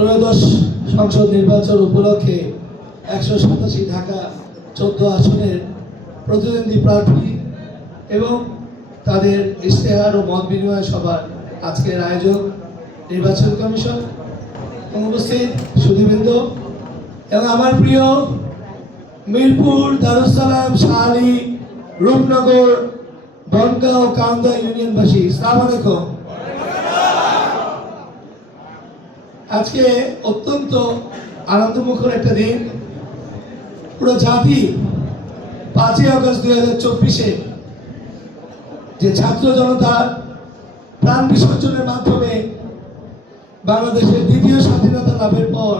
ত্রয়োদশ সংসদ নির্বাচন উপলক্ষে একশো সাতাশি ঢাকা চোদ্দ আসনের প্রতিদ্বন্দ্বী প্রার্থী এবং তাদের ইশতেহার ও মত বিনিময় সভার আজকের আয়োজক নির্বাচন কমিশন এবং উপস্থিত সুধীবৃন্দ এবং আমার প্রিয় মিরপুর দারুসালাম শাহালি রূপনগর, বনগাঁও, কান্দা ইউনিয়নবাসী, সালাম আলাইকুম। আজকে অত্যন্ত আনন্দমুখর একটা দিন। পুরো জাতি পাঁচই আগস্ট দুই হাজার চব্বিশে যে ছাত্র জনতা প্রাণ বিসর্জনের মাধ্যমে বাংলাদেশের দ্বিতীয় স্বাধীনতা লাভের পর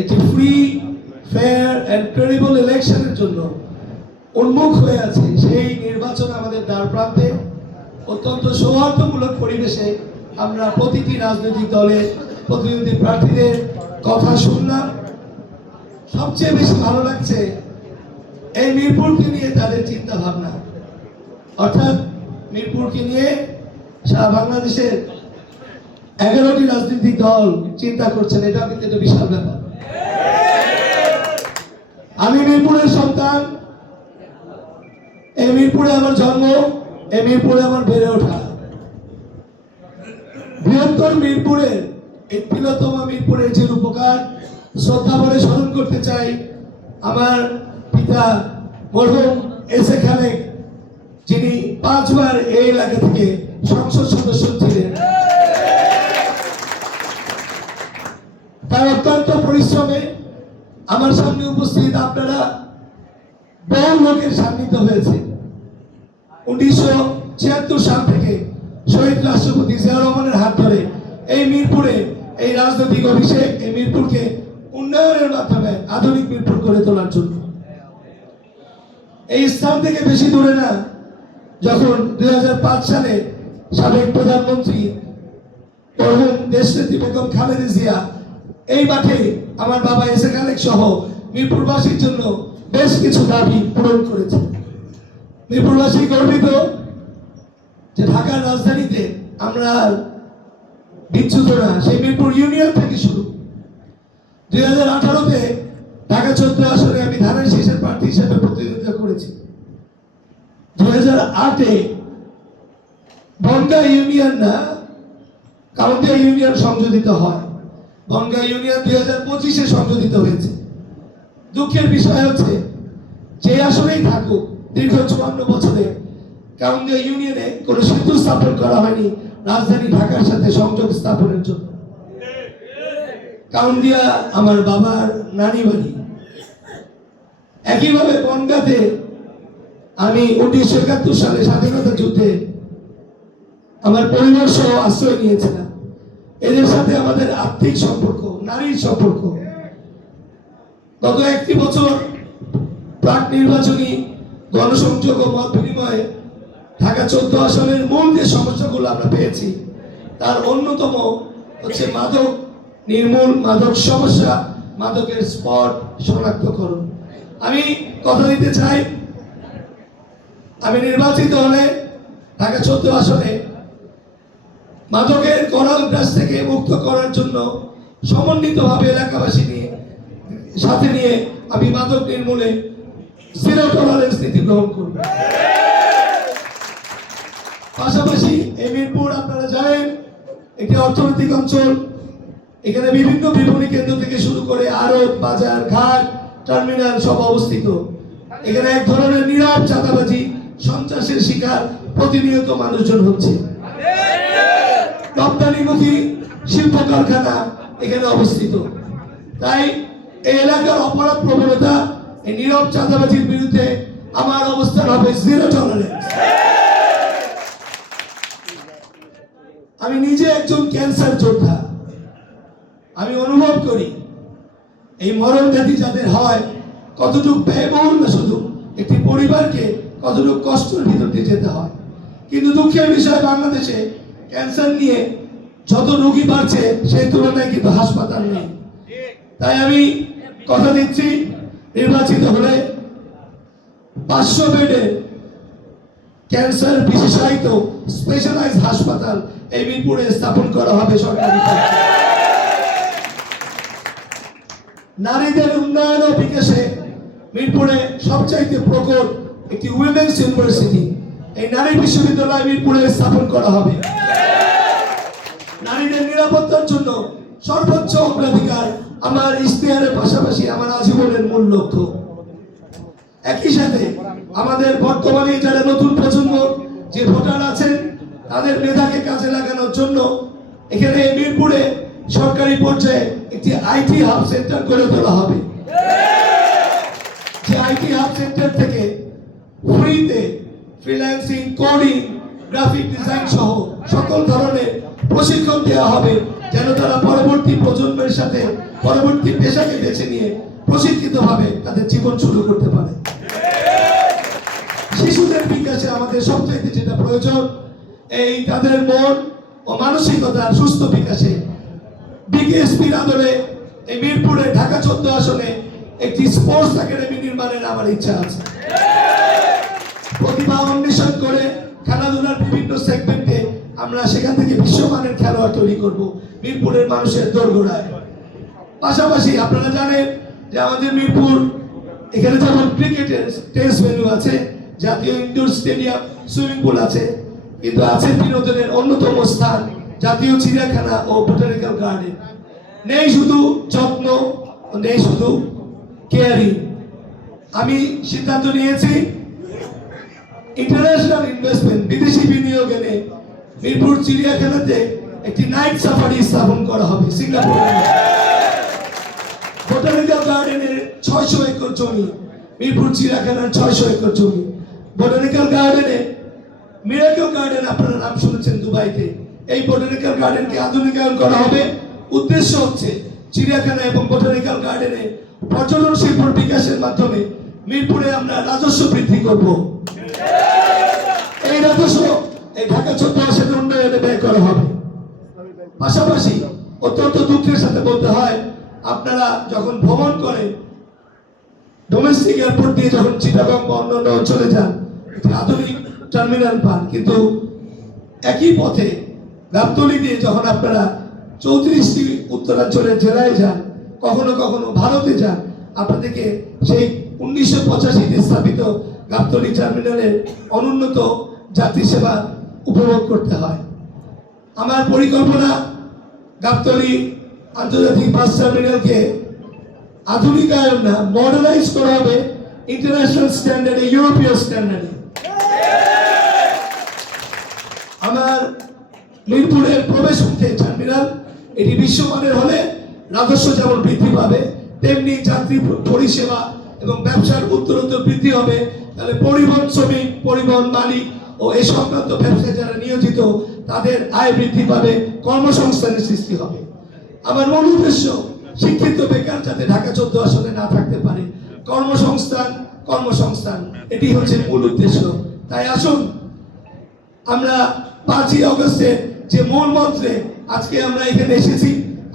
একটি ফ্রি ফেয়ার অ্যান্ড ক্রেডিবল ইলেকশনের জন্য উন্মুখ হয়ে আছে সেই নির্বাচন আমাদের দ্বার প্রান্তে। অত্যন্ত সৌহার্দ্যমূলক পরিবেশে আমরা প্রতিটি রাজনৈতিক দলের প্রতিনিধি প্রার্থীদের কথা শুনলাম। সবচেয়ে বেশি ভালো লাগছে এই মিরপুরকে নিয়ে তাদের চিন্তা ভাবনা অর্থাৎ মিরপুরকে নিয়ে সারা বাংলাদেশের এগারোটি রাজনৈতিক দল চিন্তা করছেন, এটা কিন্তু একটা বিশাল ব্যাপার। আমি মিরপুরের সন্তান, এই মিরপুরে আমার জন্ম, এই মিরপুরে আমার বেড়ে ওঠা। বৃহত্তর মিরপুরের এই তিলোতমা মিরপুরের যে উপকার শ্রদ্ধা ভরে স্মরণ করতে চাই আমার পিতা মরহুম এস এ খালেক, যিনি পাঁচবার এই এলাকা থেকে সংসদ সদস্য ছিলেন। তার অত্যন্ত পরিশ্রমে আমার সামনে উপস্থিত আপনারা বহু লোকের সান্নিধ্য হয়েছে। উনিশশো ছিয়াত্তর সাল থেকে শহীদ রাষ্ট্রপতি জিয়াউর রহমানের হাত ধরে এই মিরপুরে এই রাজনৈতিক অভিষেক এই মিরপুরকে উন্নয়নের মাধ্যমে আধুনিক মিরপুর করে তোলার জন্য। এই স্থান থেকে বেশি দূরে না, যখন দুই সালে সাবেক প্রধানমন্ত্রী মরহুম দেশনেত্রী বেগম খালেদা জিয়া এই মাঠে আমার বাবা এসে খালেক সহ মিরপুরবাসীর জন্য বেশ কিছু দাবি পূরণ করেছে। মিরপুরবাসী গর্বিত যে ঢাকার রাজধানীতে আমরা সেই মিরপুর ইউনিয়ন থেকে শুরু। দুই হাজার আঠারোতে ঢাকা আসনে আমি ধানের প্রার্থী হিসেবে করেছি। দুই হাজার আটে বনগা ইউনিয়ন না, কাউন্টিয়া ইউনিয়ন সংযোজিত হয়। বনগা ইউনিয়ন দুই হাজার পঁচিশে সংযোজিত হয়েছে। দুঃখের বিষয় হচ্ছে, যে আসলেই থাকুক, দীর্ঘ চুয়ান্ন বছরে কাউন্টিয়া ইউনিয়নে কোনো সেতু স্থাপন করা হয়নি রাজধানী ঢাকার সাথে সংযোগ স্থাপনের জন্য। কাউন্দিয়া আমার বাবার নানি বাড়ি। একইভাবে বনগাতে আমি উনিশশো একাত্তর সালে স্বাধীনতা যুদ্ধে আমার পরিবার সহ আশ্রয় নিয়েছিলাম। এদের সাথে আমাদের আর্থিক সম্পর্ক, নারীর সম্পর্ক। গত একটি বছর প্রাক নির্বাচনী গণসংযোগ ও মত বিনিময়ে ঢাকা চোদ্দ আসনের মূল যে সমস্যাগুলো আমরা পেয়েছি, তার অন্যতম হচ্ছে মাদক নির্মূল মাদক সমস্যা, মাদকের স্পট শনাক্তকরণ। আমি কথা দিতে চাই, আমি নির্বাচিত হলে ঢাকা চোদ্দ আসনে মাদকের করাল গ্রাস থেকে মুক্ত করার জন্য সমন্বিতভাবে এলাকাবাসী নিয়ে, সাথে নিয়ে আমি মাদক নির্মূলে জিরো টলারেন্স নীতি গ্রহণ করব। পাশাপাশি এই মিরপুর আপনারা জানেন, একটি অর্থনৈতিক অঞ্চল। এখানে বিভিন্ন বিপণী কেন্দ্র থেকে শুরু করে আড়ত, বাজার, ঘাট, টার্মিনাল সব অবস্থিত। এখানে এক ধরনের নীরব চাঁদাবাজি, সন্ত্রাসের শিকার প্রতিনিয়ত মানুষজন হচ্ছে। রপ্তানিমুখী শিল্প কারখানা এখানে অবস্থিত। তাই এই এলাকার অপরাধ প্রবণতা, এই নীরব চাঁদাবাজির বিরুদ্ধে আমার অবস্থান হবে জিরো টলারেন্স আমি নিজে একজন ক্যান্সার যোদ্ধা। আমি অনুভব করি, এই মরণ ব্যাধি যাদের হয়, কতটুকু ব্যয়বহুল না শুধু একটি পরিবারকে কতটুকু কষ্টের ভিতর দিয়ে যেতে হয়। কিন্তু দুঃখের বিষয়, বাংলাদেশে ক্যান্সার নিয়ে যত রোগী বাড়ছে, সেই তুলনায় কিন্তু হাসপাতাল নেই। তাই আমি কথা দিচ্ছি, নির্বাচিত হলে পাঁচশো বেডের ক্যান্সার বিশেষায়িত স্পেশালাইজ হাসপাতাল এই মিরপুরে স্থাপন করা হবে সরকারি নারীদের উন্নয়ন ও বিকাশে মিরপুরে সবচাইতে প্রকট একটি উইমেন্স ইউনিভার্সিটি এই নারী বিশ্ববিদ্যালয় মিরপুরে স্থাপন করা হবে। নারীদের নিরাপত্তার জন্য সর্বোচ্চ অগ্রাধিকার আমার ইশতেহারের পাশাপাশি আমার আজীবনের মূল লক্ষ্য। একই সাথে আমাদের বর্তমানে যারা নতুন প্রজন্ম, যে ভোটার আছেন তাদের মেধাকে কাজে লাগানোর জন্য এখানে মিরপুরে সরকারি পর্যায়ে একটি আইটি হাব সেন্টার গড়ে তোলা হবে। যে আইটি হাব সেন্টার থেকে ফ্রিতে ফ্রিল্যান্সিং, কোডিং, গ্রাফিক ডিজাইন সহ সকল ধরনের প্রশিক্ষণ দেওয়া হবে, যেন তারা পরবর্তী প্রজন্মের সাথে পরবর্তী পেশাকে বেছে নিয়ে প্রশিক্ষিতভাবে তাদের জীবন শুরু করতে পারে। এই তাদের মন ও মানসিকতার সুস্থ বিকাশে। বিকেএসপির আদলে এই মিরপুরে ঢাকা চোদ্দ আসনে একটি স্পোর্টস একাডেমি নির্মাণের আমার ইচ্ছা আছে। প্রতিভা অন্বেষণ করে খেলাধুলার বিভিন্ন সেগমেন্টে আমরা সেখান থেকে বিশ্বমানের খেলোয়াড় তৈরি করব মিরপুরের মানুষের দোরগোড়ায়। পাশাপাশি আপনারা জানেন যে আমাদের মিরপুর এখানে যেমন ক্রিকেটের টেস্ট ভেন্যু আছে, জাতীয় ইনডোর স্টেডিয়াম সুইমিং পুল আছে কিন্তু আছে বিনোদনের অন্যতম স্থান জাতীয় চিড়িয়াখানা ও বোটানিক্যাল গার্ডেন। নেই শুধু যত্ন নেই শুধু কেয়ারিং। আমি সিদ্ধান্ত নিয়েছি ইন্টারন্যাশনাল ইনভেস্টমেন্ট বিদেশি বিনিয়োগ এনে মিরপুর চিড়িয়াখানাতে একটি নাইট সাফারি স্থাপন করা হবে, সিঙ্গাপুরে। বোটানিক্যাল গার্ডেনের ছয়শো একর জমি, মিরপুর চিড়িয়াখানার ছয়শো একর জমি। বোটানিক্যাল গার্ডেনে মিরাকেল গার্ডেন আপনারা নাম শুনেছেন দুবাইতে। এই বোটানিক্যাল গার্ডেনকে আধুনিকায়ন করা হবে। উদ্দেশ্য হচ্ছে চিড়িয়াখানা এবং বোটানিক্যাল গার্ডেনে পর্যটন শিল্পর বিকাশের মাধ্যমে মিরপুরে আমরা রাজস্ব বৃদ্ধি করব। এই রাজস্ব এই ঢাকা চোদ্দ আসনের উন্নয়নে ব্যয় করা হবে। পাশাপাশি অত্যন্ত দুঃখের সাথে বলতে হয়, আপনারা যখন ভ্রমণ করেন ডোমেস্টিক এয়ারপোর্ট দিয়ে যখন চিটাগং বা অন্যান্য অঞ্চলে যান আধুনিক টার্মিনাল পান কিন্তু একই পথে গাবতলি দিয়ে যখন আপনারা চৌত্রিশটি উত্তরাঞ্চলের জেলায় যান, কখনো কখনো ভারতে যান, আপনাদেরকে সেই উনিশশো পঁচাশিতে স্থাপিত গাবতলি টার্মিনালের অনুন্নত যাত্রী সেবা উপভোগ করতে হয়। আমার পরিকল্পনা, গাবতলি আন্তর্জাতিক বাস টার্মিনালকে আধুনিকায়ন না মডার্নাইজ করা হবে ইন্টারন্যাশনাল স্ট্যান্ডার্ডে ইউরোপীয় স্ট্যান্ডার্ডে আমার প্রবেশ টার্মিনাল এটি বিশ্বমানের হলে রাজস্ব যেমন বৃদ্ধি পাবে, তেমনি যাত্রী পরিষেবা এবং ব্যবসার উত্তরোত্তর বৃদ্ধি হবে। তাহলে পরিবহন শ্রমিক, পরিবহন মালিক ও এই সংক্রান্ত ব্যবসায় যারা নিয়োজিত, তাদের আয় বৃদ্ধি পাবে, কর্মসংস্থানের সৃষ্টি হবে। আমার মূল উদ্দেশ্য শিক্ষিত বেকার যাতে ঢাকা চোদ্দ আসনে না থাকতে পারে। কর্মসংস্থান কর্মসংস্থান, এটি হচ্ছে মূল উদ্দেশ্য। তাই আসুন, আমরা পাঁচই অগস্টে যে মূল মন্ত্রে আজকে আমরা এখানে এসেছি,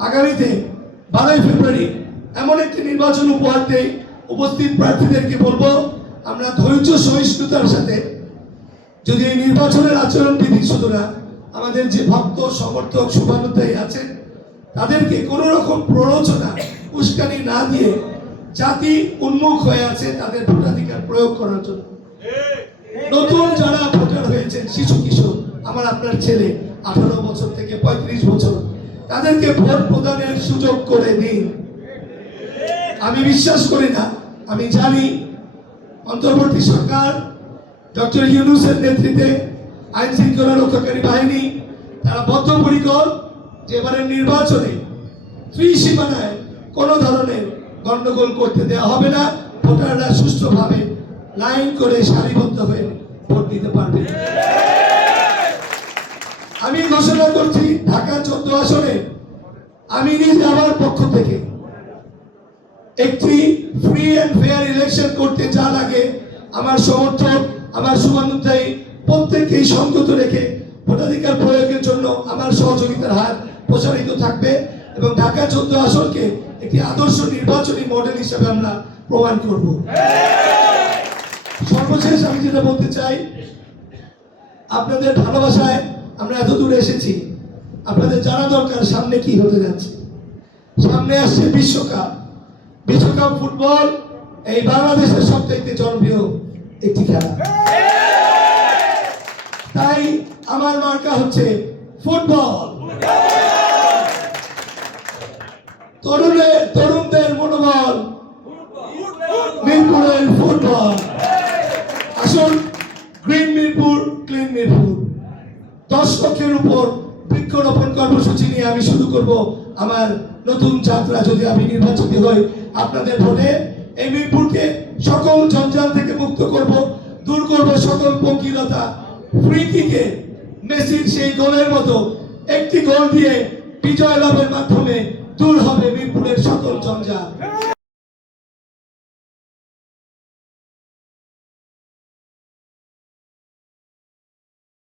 আগামীতে বারোই ফেব্রুয়ারি এমন একটি নির্বাচন উপহার দেই উপস্থিত প্রার্থীদেরকে বলব, আমরা ধৈর্য সহিষ্ণুতার সাথে যদি এই নির্বাচনের আচরণ বিধি শুধু না, আমাদের যে ভক্ত, সমর্থক, শুভানুধ্যায়ী আছে, তাদেরকে কোন রকম প্ররোচনা, উস্কানি না দিয়ে জাতি উন্মুখ হয়ে আছে তাদের ভোটাধিকার প্রয়োগ করার জন্য। নতুন যারা ভোটার হয়েছেন, শিশু কিশোর, আমার আপনার ছেলে, আঠারো বছর থেকে পঁয়ত্রিশ বছর, তাদেরকে ভোট প্রদানের সুযোগ করে দিন। আমি বিশ্বাস করি না, আমি জানি অন্তর্বর্তী সরকার, ডক্টর ইউনুসের নেতৃত্বে আইন শৃঙ্খলা রক্ষাকারী বাহিনী, তারা বদ্ধপরিকর যে এবারের নির্বাচনে ত্রিসীমানায় কোনো ধরনের গণ্ডগোল করতে দেওয়া হবে না। ভোটাররা সুষ্ঠুভাবে লাইন করে সারিবদ্ধ হয়ে ভোট দিতে পারবে। আমি ঘোষণা করছি, ঢাকা চোদ্দ আসনে আমি নিজ আমার পক্ষ থেকে একটি ফ্রি অ্যান্ড ফেয়ার ইলেকশন করতে যা লাগে আমার সমর্থক, আমার শুভানুধ্যায়ী প্রত্যেককেই সংযত রেখে ভোটাধিকার প্রয়োগের জন্য আমার সহযোগিতার হাত প্রসারিত থাকবে এবং ঢাকা চোদ্দ আসনকে একটি আদর্শ নির্বাচনী মডেল হিসেবে আমরা প্রমাণ করব। সর্বশেষ আমি যেটা বলতে চাই, আপনাদের ভালোবাসায় আমরা এত দূরে এসেছি। আপনাদের জানা দরকার সামনে কি হতে যাচ্ছে। সামনে আসছে বিশ্বকাপ। বিশ্বকাপ ফুটবল এই বাংলাদেশের সবথেকে জনপ্রিয় একটি খেলা। তাই আমার মার্কা হচ্ছে ফুটবল। তরুণের করব। আমার নতুন ছাত্ররা যদি আমি নির্বাচিত হই, আপনাদের ভোটে এই মিরপুরকে সকল জঞ্জাল থেকে মুক্ত করব, দূর করব সকল পঙ্কিলতা ফ্রি কিকে মেসির সেই গোলের মতো একটি গোল দিয়ে বিজয় লাভের মাধ্যমে দূর হবে মিরপুরের সকল জঞ্জাল।